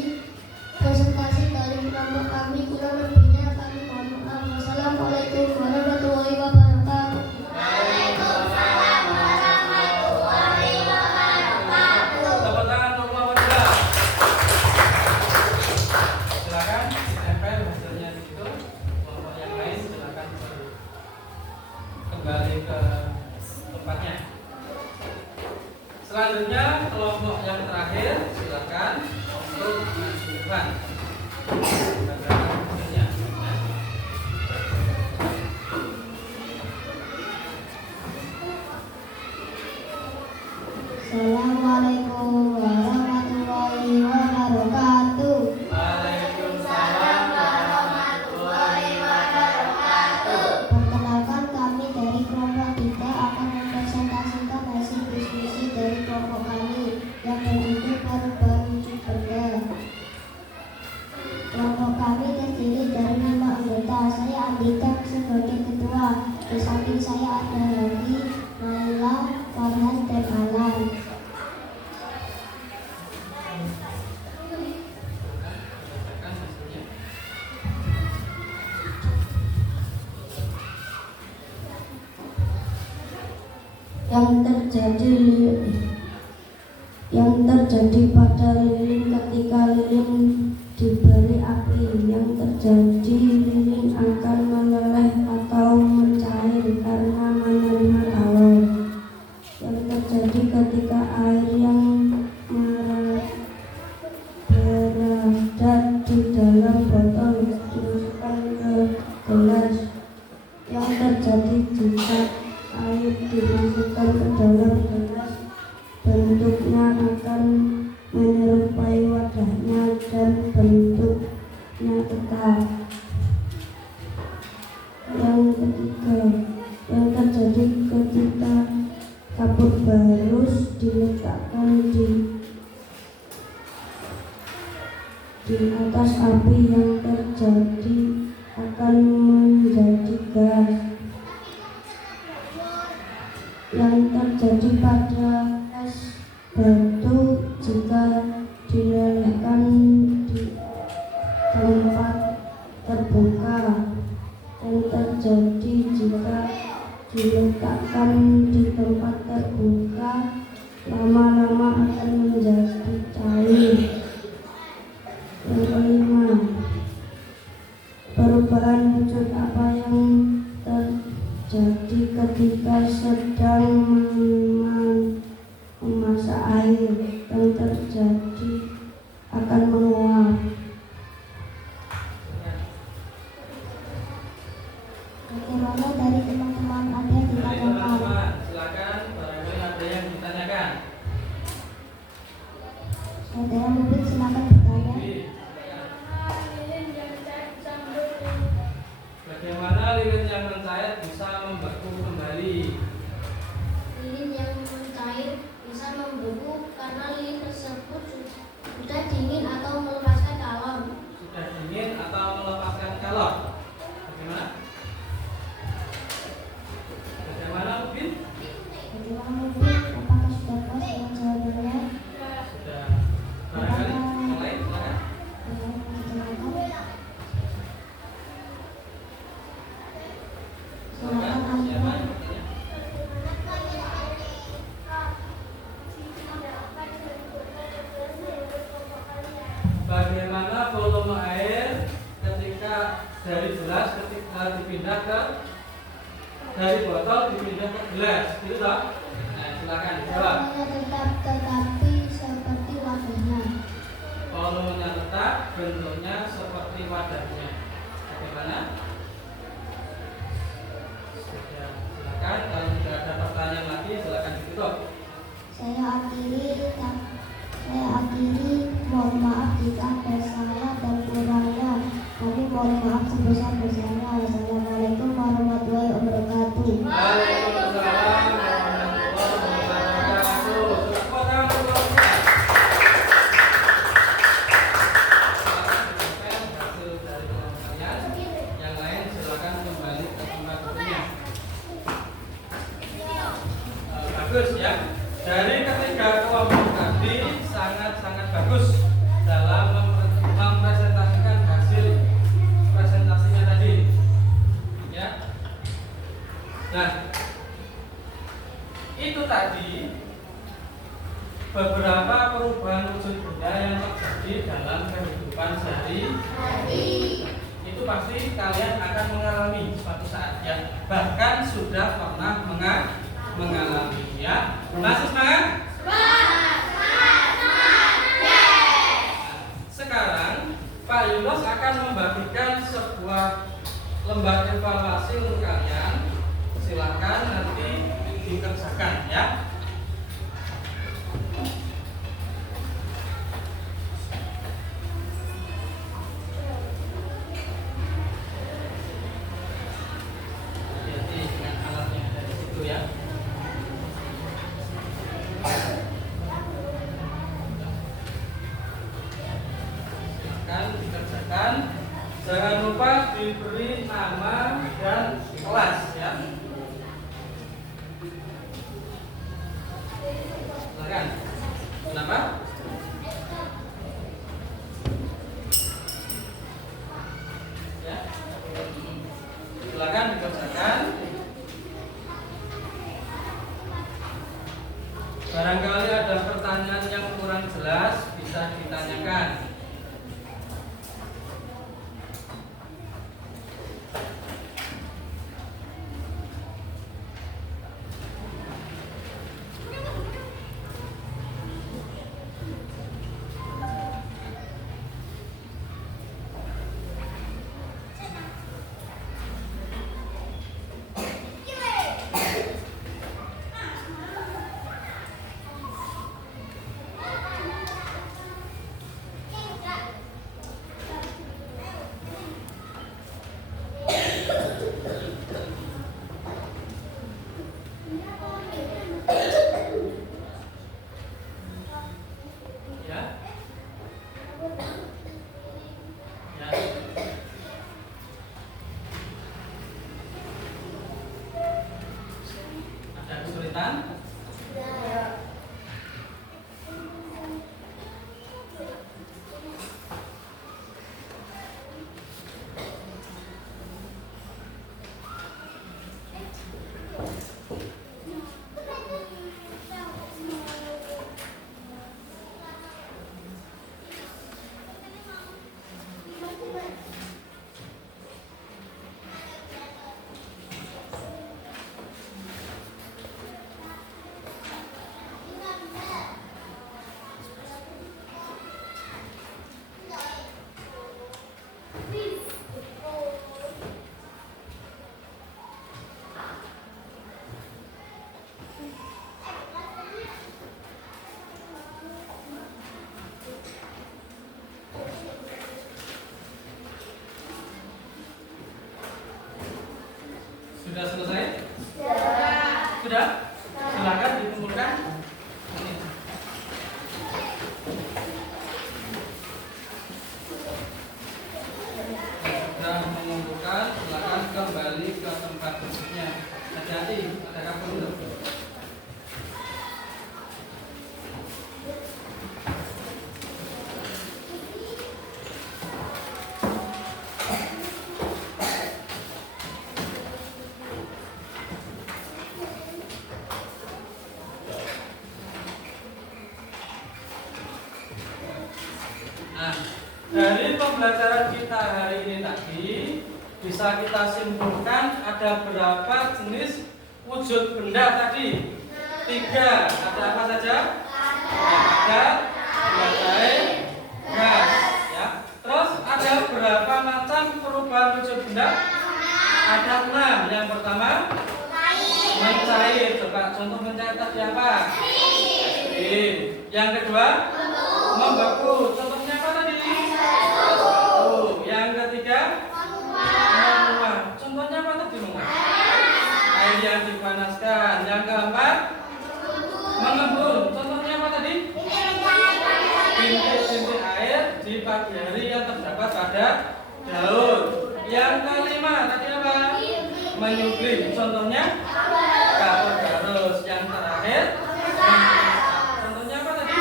presentasi dari kelompok kami. Kurang lebihnya kami mohon maaf. Wassalamualaikum warahmatullahi wabarakatuh. Waalaikumsalam warahmatullahi wabarakatuh. Tepuk tangan untuk kelompok 2. Silakan ditempel hasilnya di situ. Kelompok yang lain silakan kembali ke tempatnya. Selanjutnya kelompok yang terakhir silakan untuk menunjukkan gambaran hasilnya. Assalamualaikum warahmatullahi wabarakatuh. Waalaikumsalam warahmatullahi wabarakatuh. Perkenalkan, kami dari kelompok 3 akan mempresentasikan hasil diskusi dari kelompok kami yang berjudul perubahan wujud benda. Kelompok kami terdiri dari 5 anggota. Saya Andika sebagai ketua. Di samping saya ada Hadi, Naila, Farhan, dan Alan. Bacakan hasilnya. Yang terjadi pada lilin ketika lilin diberi api. Yang terjadi, lilin akan meleleh atau mencair karena menerima kalor. Yang terjadi ketika air yang berada di dalam botol dimasukkan ke gelas. Yang terjadi jika air dimasukkan ke dalam gelas, bentuknya akan menyerupai wadahnya dan bentuknya tetap. Yang ketiga, yang terjadi ketika kabut barus diletakkan di atas api, yang terjadi akan menjadi gas. Yang terjadi pada es batu jika dilelehkan di tempat terbuka. Yang terjadi jika diletakkan di tempat terbuka lama-lama akan menjadi cair. Yang kelima, perubahan wujud apa yang terjadi ketika sedang memasak air yang terjadi akan menguap. Bagaimana dari teman-teman ada yang Dari ditanyakan? teman-teman, silakan barangkali ada yang ditanyakan. Saudara Mubin silakan bertanya. Bagaimana lilin yang mencair bisa membeku kembali? Lilin yang mencair bisa membeku karena lilin tersebut sudah dingin atau melepaskan kalor. Sudah dingin atau melepaskan kalor? Bagaimana? Bagaimana Mubin? Bagaimana Mubin? Apakah sudah puas dengan jawabannya? Sudah. Barangkali yang lain silakan. Silakan, siapa yang bertanya? Bagaimana volume air ketika dari gelas ketika dipindah ke dari botol dipindah ke gelas, gitu toh? Nah, silakan dijawab. Tetap tetapi seperti wadahnya. Volumenya tetap, bentuknya seperti wadahnya. Bagaimana? Sudah, silakan. Kalau tidak ada pertanyaan lagi, silakan ditutup. Saya akhiri, mohon maaf jika ada salah dan kurangnya. Kami mohon maaf sebesar-besarnya. Wassalamualaikum warahmatullahi wabarakatuh. Waalaikumsalam warahmatullahi wabarakatuh. Tepuk tangan untuk Ustaz. Silakan disampaikan hasil dari kelompok kalian. Yang lain silakan kembali ke tempat duduknya. Bagus ya. Dari ketiga kelompok tadi sangat-sangat bagus dalam mempresentasikan hasil presentasinya tadi. Ya. Nah, itu tadi beberapa perubahan wujud benda yang terjadi dalam kehidupan sehari-hari. Itu pasti kalian akan mengalami suatu saat ya. Bahkan sudah pernah mengalami ya. Masih semangat? Sekarang Pak Yunus akan membagikan sebuah lembar evaluasi untuk kalian. Silakan nanti dikerjakan ya. Hati-hati dengan alat yang ada di situ ya. Silakan dikerjakan. Jangan lupa diberi nama dan kelas ya. Sudah selesai? Sudah? Silakan dikumpulkan. Ini. Sudah mengumpulkan, silakan kembali ke tempat duduknya. Hati-hati, ada kabur. Nah, dari pembelajaran kita hari ini tadi bisa kita simpulkan ada berapa jenis wujud benda tadi? 3. Ada apa saja? Ada benda cair, gas, ya. Terus ada berapa macam perubahan wujud benda? Ada 6. Yang pertama mencair. Coba contoh mencair tadi apa? Yang kedua membeku. Contohnya apa tadi? Yang ketiga menguap. Contohnya apa tadi menguap? Air yang dipanaskan. Yang keempat mengembun. Contohnya apa tadi? Bintik-bintik air di pagi hari yang terdapat pada daun. Yang kelima tadi apa? Menyublim. Contohnya kapur garus. Yang terakhir contohnya apa tadi?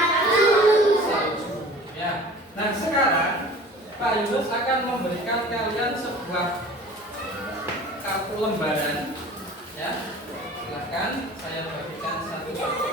Salju. Ya. Nah sekarang Pak Yunus akan memberikan kalian sebuah kartu lembaran. Ya, silakan saya bagikan satu-satu.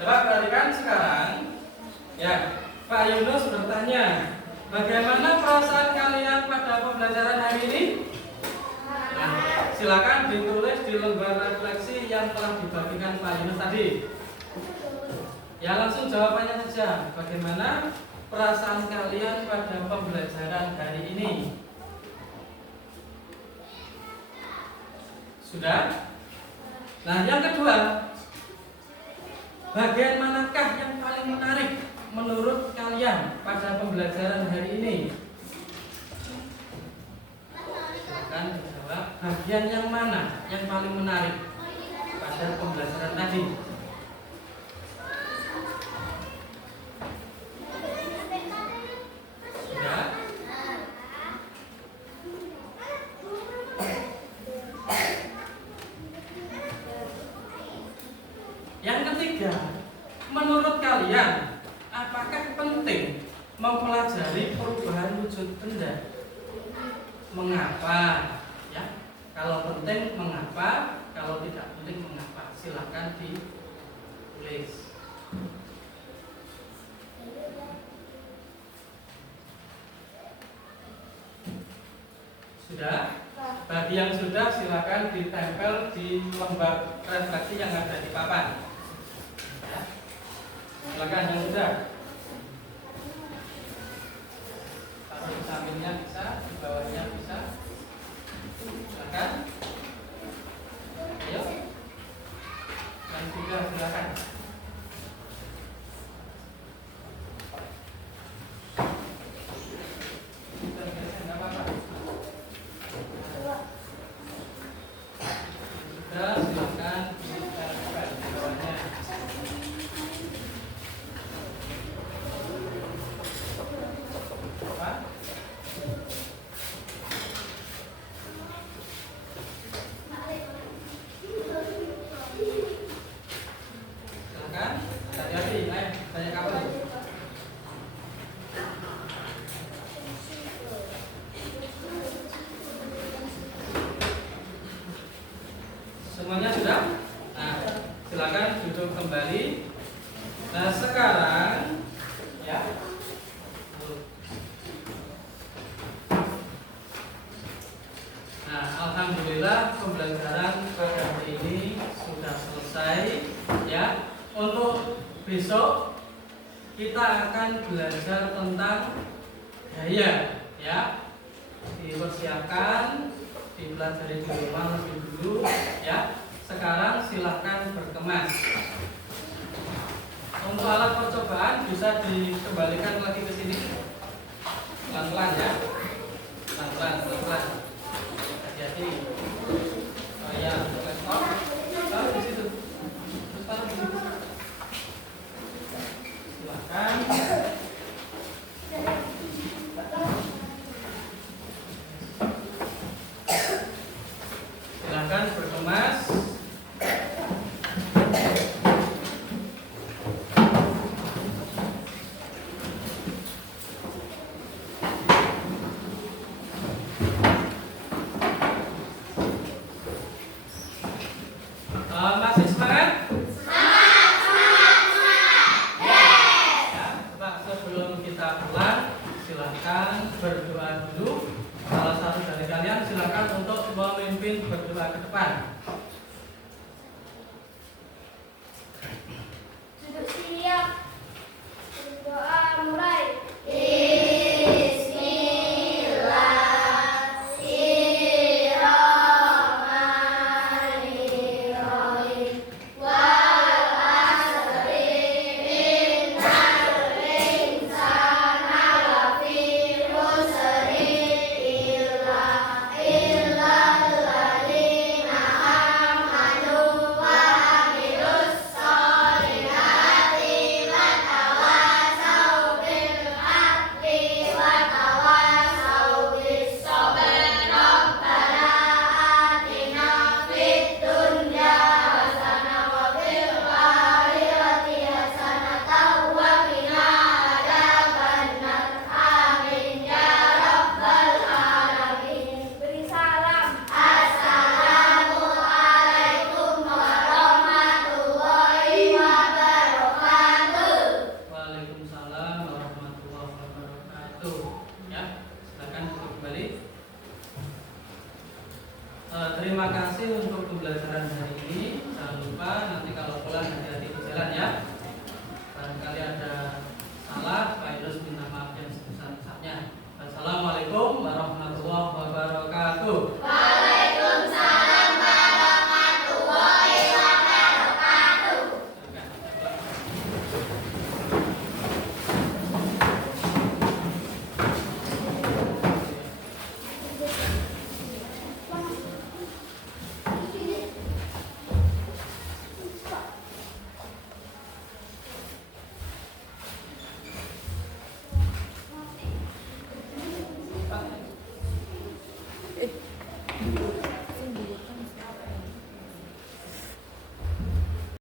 Coba perhatikan sekarang. Ya, Pak Yunus bertanya, bagaimana perasaan kalian pada pembelajaran hari ini? Nah, silakan ditulis di lembar refleksi yang telah dibagikan Pak Yunus tadi. Ya, langsung jawabannya saja. Bagaimana perasaan kalian pada pembelajaran hari ini? Sudah? Nah, yang kedua, bagian manakah yang paling menarik menurut kalian pada pembelajaran hari ini? Silakan dijawab. Bagian yang mana yang paling menarik pada pembelajaran tadi? Sudah? Yang ketiga, menurut kalian apakah penting mempelajari perubahan wujud benda? Mengapa? Ya, kalau penting mengapa? Kalau tidak penting mengapa? Silakan ditulis. Sudah? Bagi yang sudah silakan ditempel di lembar refleksi yang ada di papan. Silakan yang sudah. Taruh di sampingnya bisa, di bawahnya bisa. Silakan. Ayo. Yang sudah silakan. Enggak apa-apa. Sudah, silakan ditempel di bawahnya. duduk kembali. Nah sekarang ya. Nah alhamdulillah pembelajaran pada hari ini sudah selesai ya. Untuk besok kita akan belajar tentang gaya ya. Dipersiapkan, dipelajari di rumah lebih dulu ya. Sekarang silahkan berkemas. Untuk alat percobaan bisa dikembalikan lagi ke sini. Pelan-pelan ya. Pelan-pelan. Hati-hati. Oh ya, laptop. Taruh di situ. Terus taruh di situ. Silahkan. Silahkan berkemas. Masih semangat? Ya, Pak, sebelum kita pulang, silahkan berdoa dulu. Salah satu dari kalian silahkan untuk memimpin berdoa ke depan. Duduk siap. Berdoa mulai. Terima kasih untuk pembelajaran hari ini. Jangan lupa nanti kalau pulang hati-hati di jalan ya.